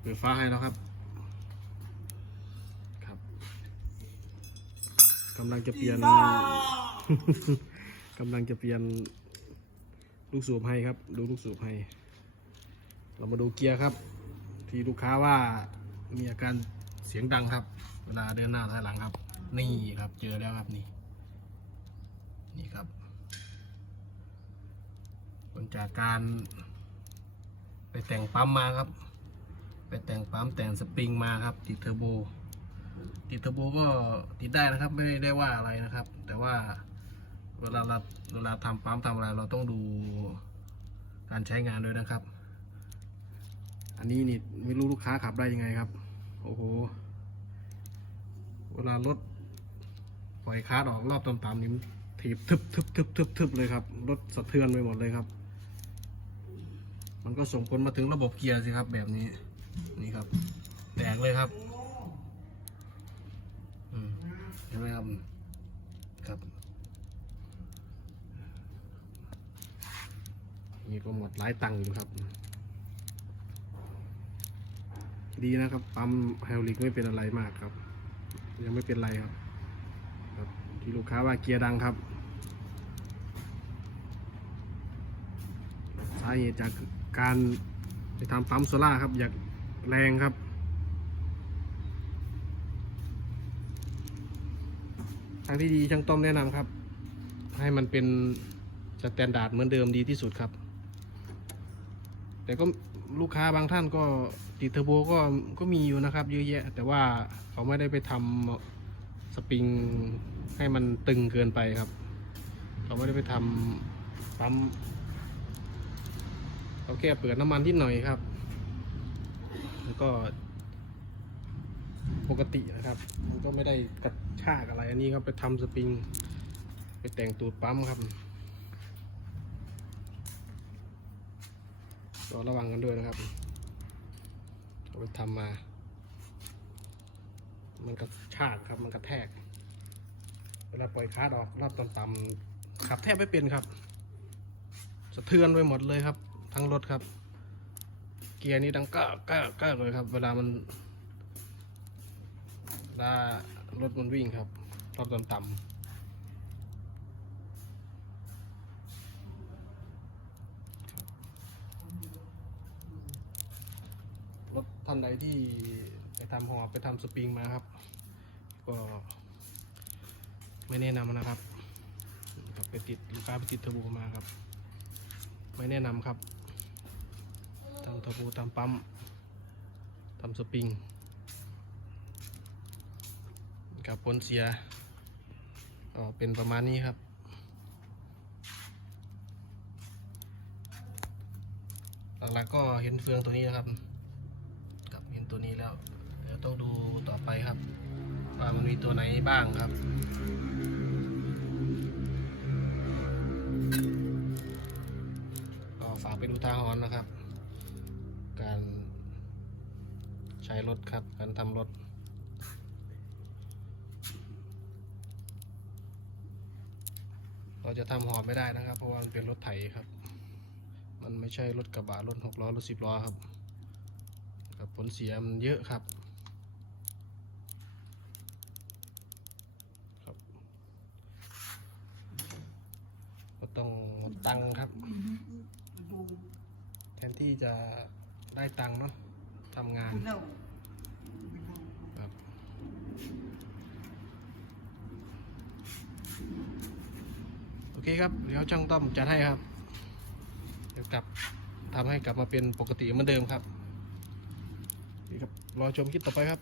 เปิดฟ้าให้แล้วครับ ครับกำลังจะเปลี่ยน กำลังจะเปลี่ยนลูกสูบให้ครับ ดูลูกสูบให้ เรามาดูเกียร์ครับ ที่ลูกค้าว่ามีอาการเสียงดังครับ เวลาเดินหน้าถอยหลังครับ นี่ครับเจอแล้วครับนี่ นี่ครับผลจากการไปแต่งปั๊มมาครับ ไปแต่งปั๊มแต่งสปริงมาครับ ติดเทอร์โบ ติดเทอร์โบก็ติดได้นะครับไม่ได้ว่าอะไรนะครับ แต่ว่าเวลาเราเวลาทำปั๊มทำอะไรเราต้องดูการใช้งานด้วยนะครับ อันนี้นี่ไม่รู้ลูกค้าขับได้ยังไงครับ โอ้โห เวลารถปล่อยคาร์ดออกรอบต่ำๆนี่มันถีบทึบทึบทึบทึบทึบเลยครับ รถสะเทือนไปหมดเลยครับ มันก็ส่งผลมาถึงระบบเกียร์สิครับแบบนี้ นี่ครับ แตกเลยครับอืมเห็นไหมครับครับ นี่ก็หมดหลายตังค์อยู่ครับ ดีนะครับปั๊มไฮดรอลิกไม่เป็นอะไรมากครับ ยังไม่เป็นไรครับ ครับ ที่ลูกค้าว่าเกียร์ดังครับสาเหตุจากการไปทำปั๊มโซล่าครับ อยาก แรงครับ ทางที่ดีช่างต้อมแนะนำครับ ให้มันเป็นสแตนดาร์ดเหมือนเดิมดีที่สุดครับ แต่ก็ลูกค้าบางท่านก็ติดเทอร์โบก็ก็มีอยู่นะครับ เยอะแยะ แต่ว่าเขาไม่ได้ไปทำสปริงให้มันตึงเกินไปครับ เขาไม่ได้ไปทำปั๊มเขาแค่เปิดน้ำมันที่หน่อยครับ แล้วก็ ปกตินะครับ มันก็ไม่ได้กระชากอะไร อันนี้ครับไปทำสปริง ไปแต่งตูดปั๊มครับก็ระวังกันด้วยนะครับเอาไปทำมา มันกระชากครับ มันกระแทก เวลาปล่อยคาร์ดออกรอบต่ำๆขับแทบไม่เป็นครับ สะเทือนไปหมดเลยครับ ทั้งรถครับ เกียร์นี้ดังก้าก้าก้าเลยครับ เวลามันเวลารถมันวิ่งครับรอบต่ำๆรถท่านใดที่ไปทำหอไปทำสปริงมาครับ ก็ไม่แนะนำนะครับครับไปติดลูกค้าไปติดเทอร์โบมาครับ ไม่แนะนำครับ ทำเทอร์โบทำปั๊มทำสปริงกับผลเสียก็เป็นประมาณนี้ครับ หลักๆก็เห็นเฟืองตัวนี้นะครับ กับเห็นตัวนี้แล้วเดี๋ยวต้องดูต่อไปครับ ว่ามันมีตัวไหนบ้างครับก็ฝากไปดูทางหอนนะครับ ช้รถครับการทำรถ เราจะทำหอบไม่ได้นะครับ เพราะว่ามันเป็นรถไถครับ มันไม่ใช่รถกระบะรถหกล้อรถสิบล้อครับครับผลเสียมันเยอะครับครับ ก็ต้องหมดตังค์ครับ แทนที่จะได้ตังค์เนาะ ทำงานครับโอเคครับ เดี๋ยวช่างต้อมจัดให้ครับ เดี๋ยวกลับทำให้กลับมาเป็นปกติเหมือนเดิมครับนี่ครับ รอชมคลิปต่อไปครับ